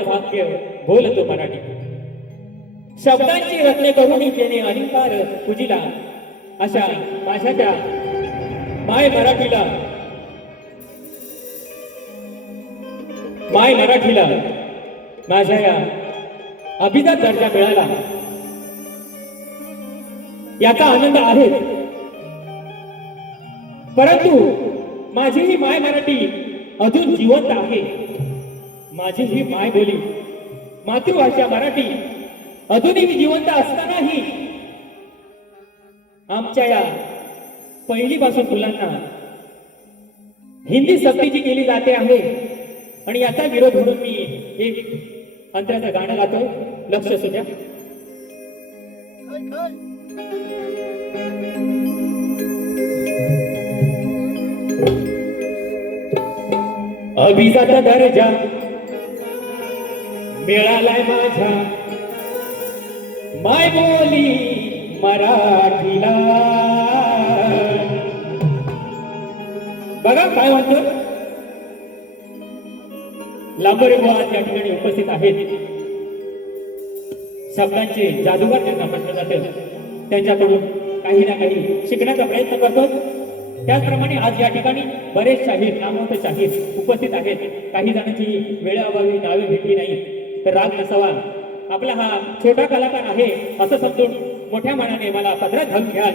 वाक्य बोलतो मराठी. शब्दांची रत्ने करून त्याने अनिकार पूजिला. अशा माझ्या त्या माय मराठीला. माय मराठीला माझ्या या अभिजात दर्जा मिळाला. याचा आनंद आहे. परंतु माझी ही माय मराठी अजून जिवंत आहे. माझी ही माय बोली मातृभाषा मराठी अजूनही जिवंत असतानाही आमच्या या पहिलीपासून मुलांना हिंदी सक्तीची केली जाते आहे. आणि याचा विरोध म्हणून मी एक अंतराचं गाणं गातो. लक्ष असू द्या. अभिजात दर्जा मिळालाय माझ्या माय बोली मराठीला. बघा काय म्हणतो लांबरे बुवा आज या ठिकाणी उपस्थित आहेत. शब्दांचे जादूगार त्यांना म्हटलं जातं त्यांच्याकडून काही ना काही शिकण्याचा प्रयत्न करतो. त्याचप्रमाणे आज या ठिकाणी बरेच शाहीर नामवंत शाहीर उपस्थित आहेत. काही जणांची वेळेअभावी नावे भेटली नाही तर राग नसावा आपला हा छोटा कलाकार आहे असं समजून मोठ्या मनाने मला पदरात घालून घ्याल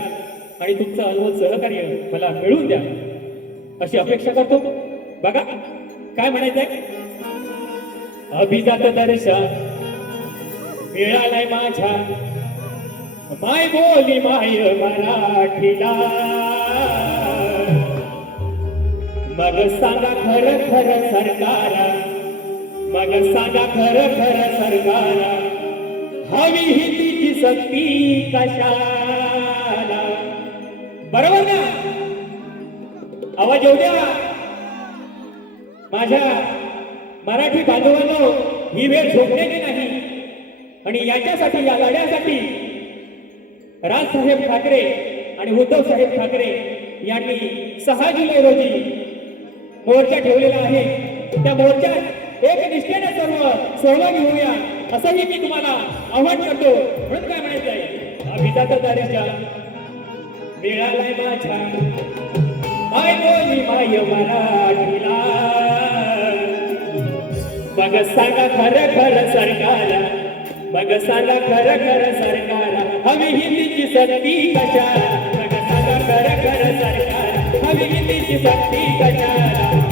आणि तुमचं अनमोल सहकार्य मला मिळवून द्या. अशी अपेक्षा करतो. बघा काय म्हणायचंय? अभिजात दर्शन मिळालाय माझ्या. माय बोली माय मराठीला. मग सांगा खर खर सरकारा. मग साधा खर खर सरकारा. हवी ही तिची सक्ती कशाला? बरोबर ना? आवाज येऊ द्या. माझ्या मराठी बांधवांनो ही वेळ झोपलेली नाही. आणि याच्यासाठी या लढ्यासाठी राजसाहेब ठाकरे आणि उद्धव साहेब ठाकरे यांनी सहा जुलै रोजी मोर्चा ठेवलेला आहे. त्या मोर्चात एक निष्ठेने सर्व सहभागी होऊया असंही मी तुम्हाला आव्हान करतो. म्हणून काय म्हणायचं आहे? अभिजात तारीच्या मिळालाय माझ्या. माय बोली माय मराठीला. मग सांगा खर खर सरकारा. मग सांगा खर खर सरकार. हवी हिंदीची सक्ती कशाला? मग सांगा खर खर सरकारा. हवी हिंदीची सक्ती कशाला?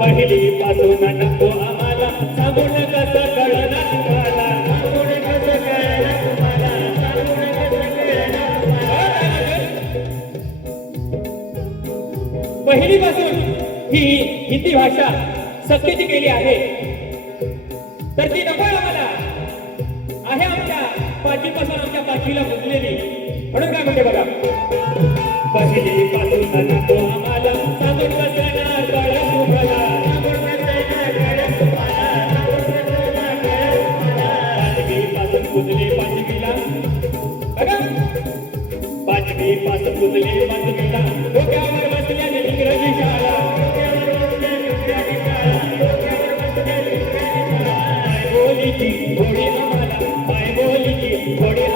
पहिली पासून नको आम्हाला पहिली पासून ही हिंदी भाषा सक्तीची केली आहे. तर ती नको आम्हाला. आहे आमच्या पाठीपासून आमच्या पाठीला मुजलेली म्हणून काय म्हणते बघा? पहिली Por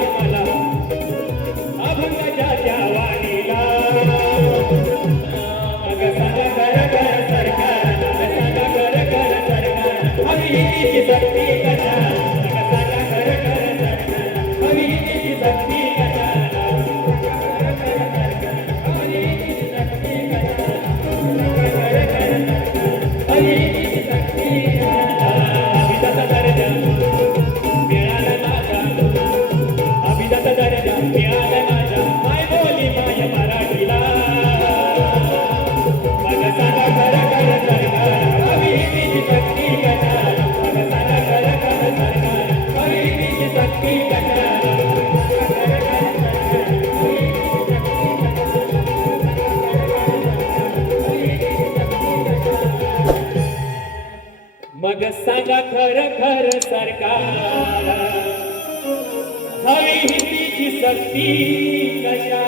खर सरकार. हवी हिंदीची सक्ती कशा